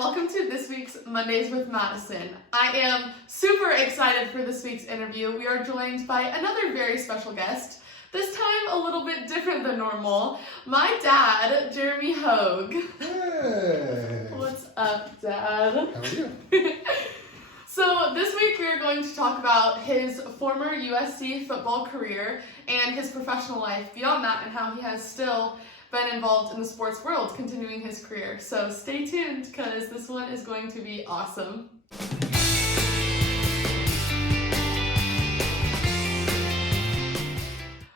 welcome to this week's Mondays with Madison. I am super excited for this week's interview. We are joined by another very special guest, this time a little bit different than normal. My dad, Jeremy Hogue. Hey! What's up, Dad? How are you? So this week we are going to talk about his former USC football career and his professional life beyond that, and how he has still been involved in the sports world, continuing his career. So stay tuned, because this one is going to be awesome.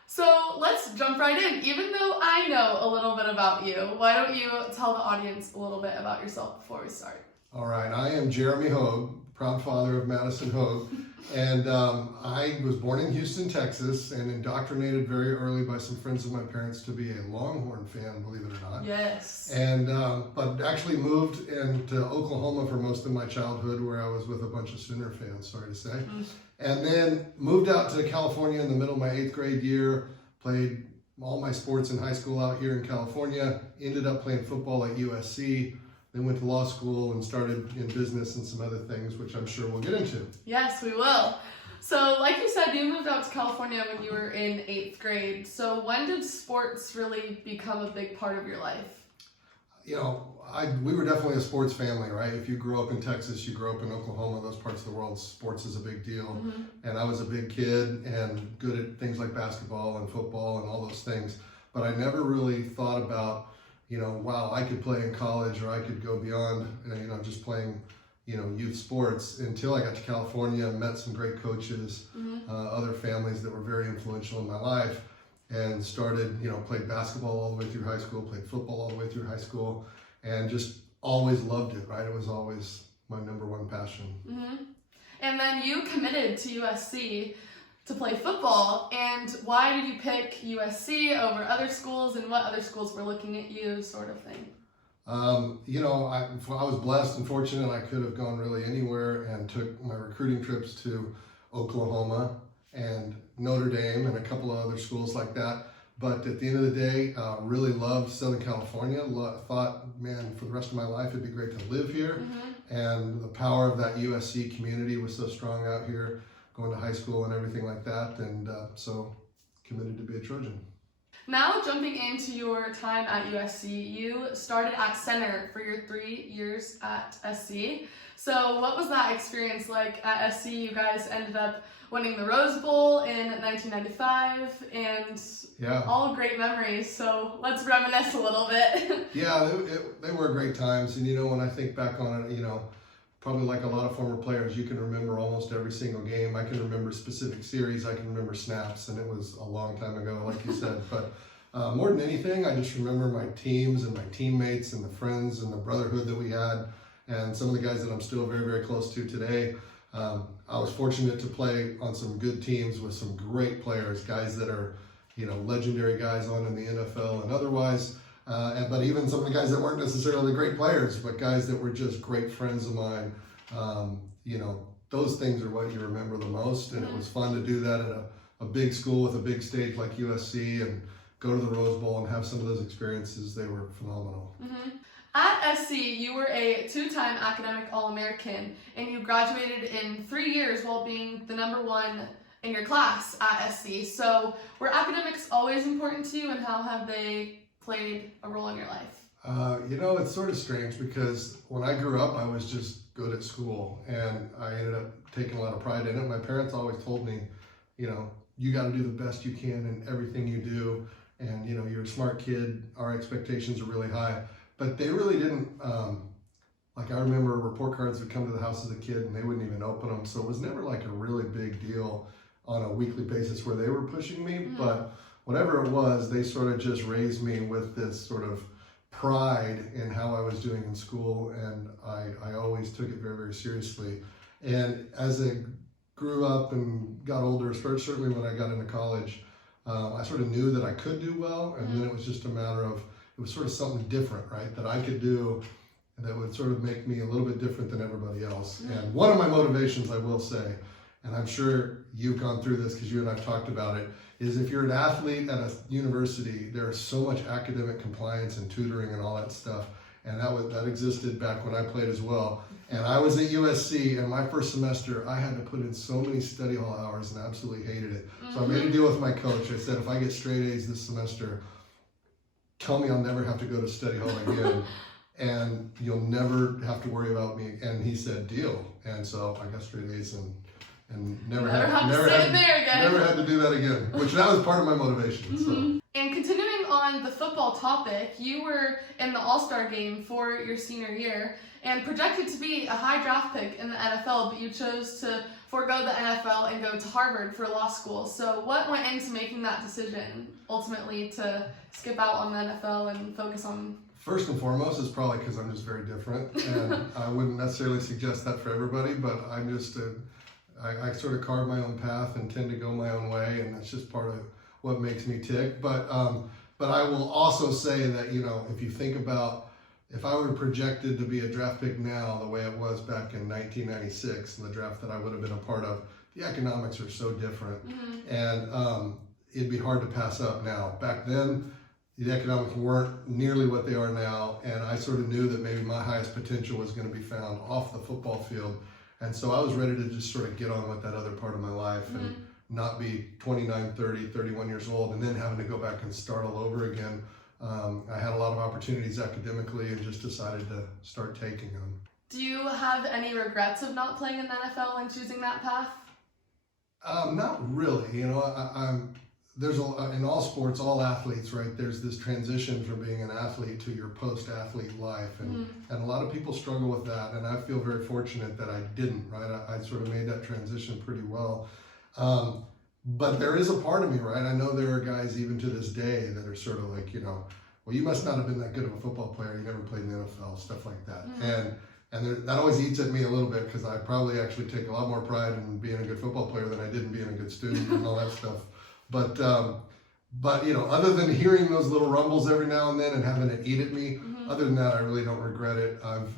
So let's jump right in. Even though I know a little bit about you, why don't you tell the audience a little bit about yourself before we start? All right, I am Jeremy Hogue, proud father of Madison Hogue, and I was born in Houston, Texas, and indoctrinated very early by some friends of my parents to be a Longhorn fan, believe it or not. Yes. And but actually moved into Oklahoma for most of my childhood, where I was with a bunch of Sooner fans, sorry to say. And then moved out to California in the middle of my 8th grade year, played all my sports in high school out here in California, ended up playing football at USC, then went to law school and started in business and some other things, which I'm sure we'll get into. Yes, we will. So like you said, you moved out to California when you were in 8th grade. So when did sports really become a big part of your life? You know, we were definitely a sports family, right? If you grew up in Texas, you grew up in Oklahoma, those parts of the world, sports is a big deal. Mm-hmm. And I was a big kid and good at things like basketball and football and all those things. But I never really thought about, you know, wow, I could play in college, or I could go beyond, you know, just playing, you know, youth sports, until I got to California and met some great coaches, other families that were very influential in my life, and started, you know, played basketball all the way through high school, played football all the way through high school, and just always loved it, right? It was always my number one passion. Mm-hmm. And then you committed to USC to play football, and why did you pick USC over other schools, and what other schools were looking at you, sort of thing? You know, I was blessed and fortunate. I could have gone really anywhere, and took my recruiting trips to Oklahoma and Notre Dame and a couple of other schools like that. But at the end of the day, really loved Southern California. Thought, man, for the rest of my life, it'd be great to live here. Mm-hmm. And the power of that USC community was so strong out here, going to high school and everything like that. And so committed to be a Trojan. Now jumping into your time at USC, you started at center for your 3 years at SC. So what was that experience like at SC? You guys ended up winning the Rose Bowl in 1995, and all great memories. So let's reminisce a little bit. Yeah, they were great times. And you know, when I think back on it, you know, probably like a lot of former players, you can remember almost every single game. I can remember specific series, I can remember snaps, and it was a long time ago, like you said. But more than anything, I just remember my teams and my teammates and the friends and the brotherhood that we had, and some of the guys that I'm still very, very close to today. I was fortunate to play on some good teams with some great players, guys that are, you know, legendary guys on in the NFL and otherwise. But even some of the guys that weren't necessarily great players, but guys that were just great friends of mine. You know, those things are what you remember the most. And it was fun to do that at a big school with a big stage like USC, and go to the Rose Bowl and have some of those experiences. They were phenomenal. Mm-hmm. At SC, you were a 2-time academic All-American, and you graduated in 3 years while being the #1 in your class at SC. So were academics always important to you, and how have they played a role in your life? You know, it's sort of strange, because when I grew up, I was just good at school, and I ended up taking a lot of pride in it. My parents always told me, you know, you got to do the best you can in everything you do, and you know, you're a smart kid, our expectations are really high. But they really didn't, like, I remember report cards would come to the house as a kid and they wouldn't even open them. So it was never like a really big deal on a weekly basis where they were pushing me. Mm-hmm. But whatever it was, they sort of just raised me with this sort of pride in how I was doing in school. And I always took it very, very seriously. And as I grew up and got older, certainly when I got into college, I sort of knew that I could do well. And then it was just a matter of, it was sort of something different, right, that I could do that would sort of make me a little bit different than everybody else. And one of my motivations, I will say, and I'm sure you've gone through this because you and I've talked about it, is if you're an athlete at a university, there is so much academic compliance and tutoring and all that stuff. and that existed back when I played as well. And I was at USC, and my first semester, I had to put in so many study hall hours, and I absolutely hated it. So I made a deal with my coach. I said, if I get straight A's this semester, tell me I'll never have to go to study hall again, and you'll never have to worry about me. And he said, deal. And so I got straight A's and never had to do that again, which that was part of my motivation. So. And continuing on the football topic, you were in the All-Star game for your senior year and projected to be a high draft pick in the NFL, but you chose to forego the NFL and go to Harvard for law school. So what went into making that decision ultimately to skip out on the NFL and focus on? First and foremost, it's probably because I'm just very different, and I wouldn't necessarily suggest that for everybody, but I'm just I sort of carve my own path and tend to go my own way, and that's just part of what makes me tick. But I will also say that, you know, if you think about, if I were projected to be a draft pick now the way it was back in 1996, in the draft that I would have been a part of, the economics are so different, and it'd be hard to pass up now. Back then, the economics weren't nearly what they are now, and I sort of knew that maybe my highest potential was going to be found off the football field. And so I was ready to just sort of get on with that other part of my life and not be 29, 30, 31 years old and then having to go back and start all over again. I had a lot of opportunities academically and just decided to start taking them. Do you have any regrets of not playing in the NFL and choosing that path? Not really. You know, there's in all sports, all athletes, right? There's this transition from being an athlete to your post-athlete life, and a lot of people struggle with that. And I feel very fortunate that I didn't. Right, I sort of made that transition pretty well. But there is a part of me, right? I know there are guys even to this day that are sort of like, you know, well, you must not have been that good of a football player. You never played in the NFL, stuff like that. And that always eats at me a little bit because I probably actually take a lot more pride in being a good football player than I did in being a good student and all that stuff. But you know, other than hearing those little rumbles every now and then and having it eat at me, other than that, I really don't regret it. I've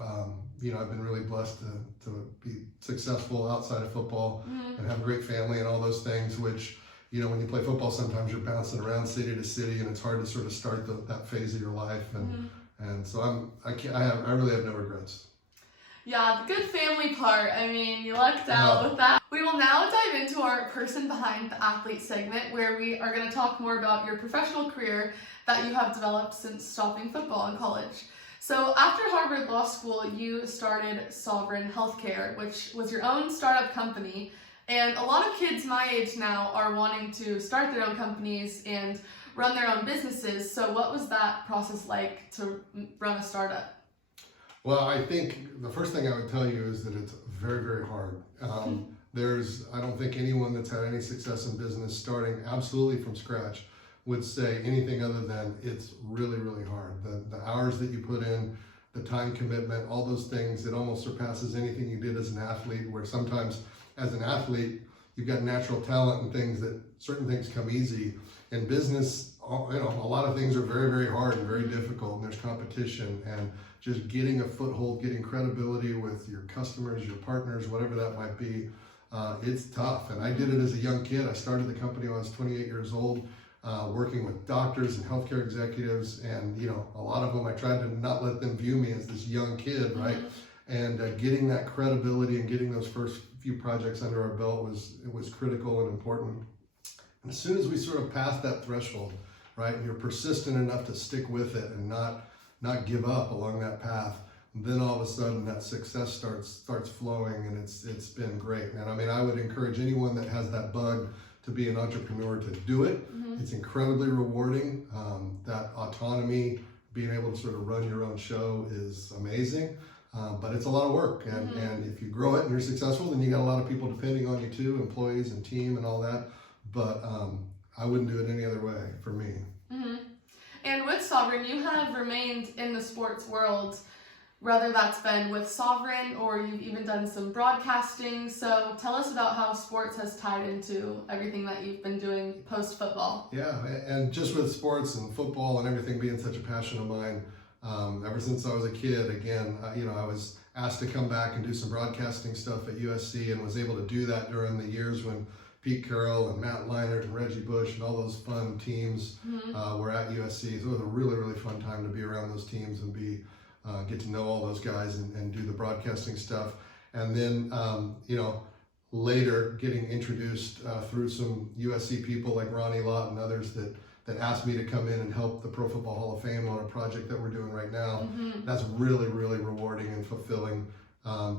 been really blessed to be successful outside of football and have a great family and all those things, which, you know, when you play football, sometimes you're bouncing around city to city and it's hard to sort of start that phase of your life. And so I really have no regrets. Yeah, the good family part, I mean, you lucked out with that. We will now dive into our person behind the athlete segment, where we are going to talk more about your professional career that you have developed since stopping football in college. So after Harvard Law School, you started Sovereign Healthcare, which was your own startup company. And a lot of kids my age now are wanting to start their own companies and run their own businesses. So what was that process like to run a startup? Well, I think the first thing I would tell you is that it's very, very hard. I don't think anyone that's had any success in business starting absolutely from scratch would say anything other than it's really, really hard. The hours that you put in, the time commitment, all those things, it almost surpasses anything you did as an athlete, where sometimes as an athlete, you've got natural talent and things that certain things come easy. In business, you know, a lot of things are very, very hard and very difficult, and there's competition, and just getting a foothold, getting credibility with your customers, your partners, whatever that might be, it's tough. And I did it as a young kid. I started the company when I was 28 years old, working with doctors and healthcare executives, and, you know, a lot of them, I tried to not let them view me as this young kid, right? And getting that credibility and getting those first few projects under our belt was critical and important. And as soon as we sort of passed that threshold, right, and you're persistent enough to stick with it and not give up along that path, then all of a sudden that success starts flowing, and it's been great. And I mean, I would encourage anyone that has that bug to be an entrepreneur to do it. It's incredibly rewarding. That autonomy, being able to sort of run your own show, is amazing. But it's a lot of work, and if you grow it and you're successful, then you got a lot of people depending on you too, employees and team and all that. But I wouldn't do it any other way for me. And with Sovereign, you have remained in the sports world, whether that's been with Sovereign or you've even done some broadcasting. So tell us about how sports has tied into everything that you've been doing post-football. Yeah, and just with sports and football and everything being such a passion of mine, ever since I was a kid, again, I was asked to come back and do some broadcasting stuff at USC, and was able to do that during the years when Pete Carroll and Matt Leinart and Reggie Bush and all those fun teams were at USC. So it was a really, really fun time to be around those teams and be get to know all those guys and do the broadcasting stuff. And then, later getting introduced through some USC people like Ronnie Lott and others that asked me to come in and help the Pro Football Hall of Fame on a project that we're doing right now. That's really, really rewarding and fulfilling.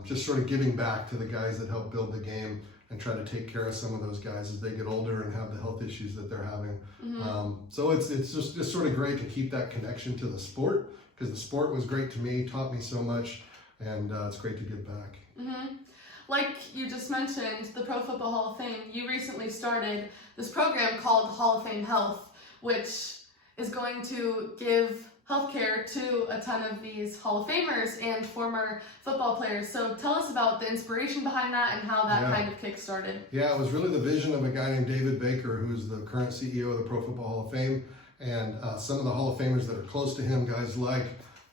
Just sort of giving back to the guys that help build the game and try to take care of some of those guys as they get older and have the health issues that they're having. So it's just sort of great to keep that connection to the sport, because the sport was great to me, taught me so much, and it's great to give back. Like you just mentioned, the Pro Football Hall of Fame, you recently started this program called Hall of Fame Health, which is going to give healthcare to a ton of these Hall of Famers and former football players. So tell us about the inspiration behind that and how that kind of kick-started. Yeah, it was really the vision of a guy named David Baker, who's the current CEO of the Pro Football Hall of Fame, and some of the Hall of Famers that are close to him, guys like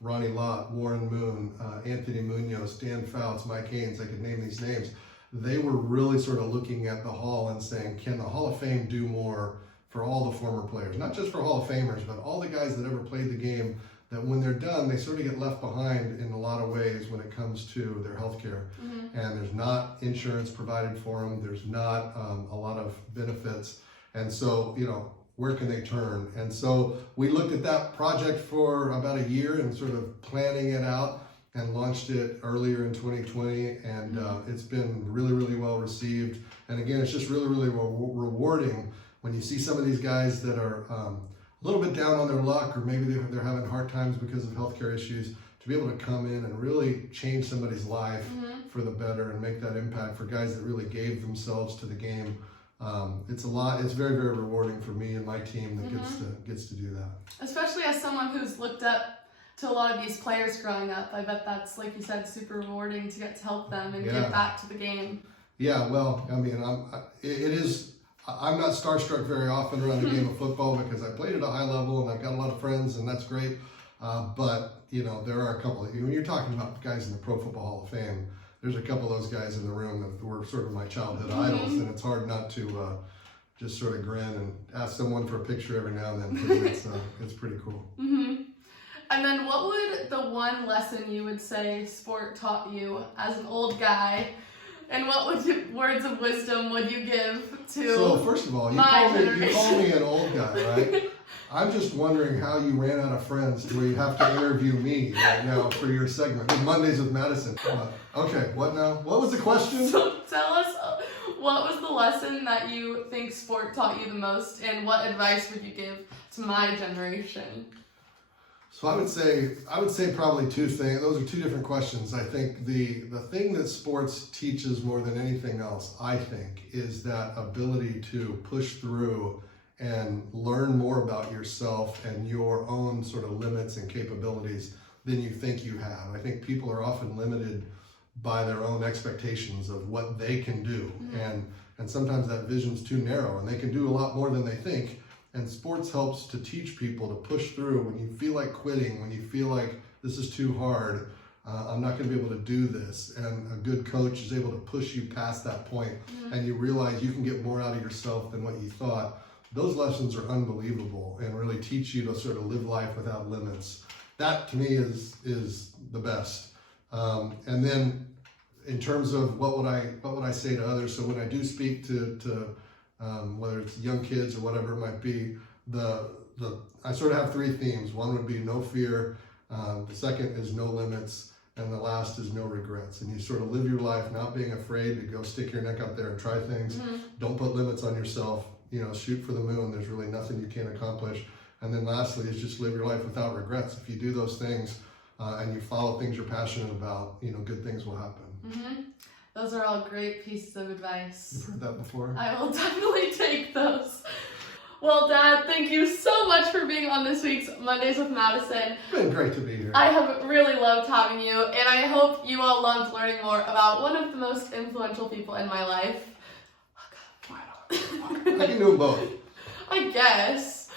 Ronnie Lott, Warren Moon, Anthony Munoz, Dan Fouts, Mike Haynes, I could name these names. They were really sort of looking at the Hall and saying, can the Hall of Fame do more for all the former players? Not just for Hall of Famers, but all the guys that ever played the game, that when they're done, they sort of get left behind in a lot of ways when it comes to their health care. And there's not insurance provided for them. There's not a lot of benefits. And so, where can they turn? And so we looked at that project for about a year and sort of planning it out and launched it earlier in 2020. And it's been really, really well received. And again, it's just really, really rewarding when you see some of these guys that are a little bit down on their luck, or maybe they're having hard times because of healthcare issues, to be able to come in and really change somebody's life for the better and make that impact for guys that really gave themselves to the game. It's very, very rewarding for me and my team that gets to do that. Especially as someone who's looked up to a lot of these players growing up, I bet that's, like you said, super rewarding to get to help them and give back to the game. Yeah, well, I mean, I'm not starstruck very often around the game of football because I played at a high level and I've got a lot of friends, and that's great. But there are a couple when you're talking about guys in the Pro Football Hall of Fame, there's a couple of those guys in the room that were sort of my childhood idols, and it's hard not to just sort of grin and ask someone for a picture every now and then, because it's pretty cool. And then what would the one lesson you would say sport taught you as an old guy, and what words of wisdom would you give to So first of all, you call me an old guy, right? I'm just wondering how you ran out of friends to where you have to interview me right now for your segment, Mondays with Madison. Okay, what now? What was the question? So tell us, what was the lesson that you think sport taught you the most, and what advice would you give to my generation? So I would say probably two things. Those are two different questions. I think the thing that sports teaches more than anything else, I think, is that ability to push through and learn more about yourself and your own sort of limits and capabilities than you think you have. I think people are often limited by their own expectations of what they can do. And sometimes that vision's too narrow, and they can do a lot more than they think. And sports helps to teach people to push through when you feel like quitting, when you feel like this is too hard, I'm not going to be able to do this. And a good coach is able to push you past that point, and you realize you can get more out of yourself than what you thought. Those lessons are unbelievable and really teach you to sort of live life without limits. That to me is the best. And then in terms of what would I say to others? So when I do speak to whether it's young kids or whatever it might be, I sort of have three themes. One would be no fear, the second is no limits, and the last is no regrets. And you sort of live your life not being afraid to go stick your neck out there and try things. Don't put limits on yourself. Shoot for the moon. There's really nothing you can't accomplish. And then lastly is just live your life without regrets. If you do those things and you follow things you're passionate about, good things will happen. Those are all great pieces of advice. You've heard that before? I will definitely take those. Well, Dad, thank you so much for being on this week's Mondays with Madison. It's been great to be here. I have really loved having you, and I hope you all loved learning more about one of the most influential people in my life. I can do them both. I guess.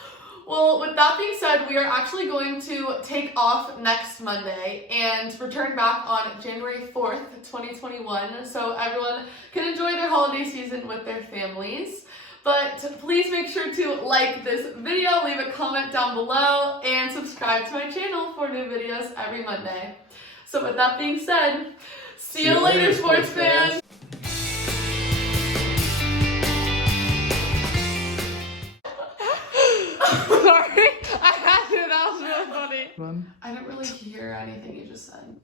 Well, with that being said, we are actually going to take off next Monday and return back on January 4th, 2021, so everyone can enjoy their holiday season with their families. But please make sure to like this video, leave a comment down below, and subscribe to my channel for new videos every Monday. So with that being said, see you later, sports fans! Sorry, I had it, that was really funny. I didn't really hear anything you just said.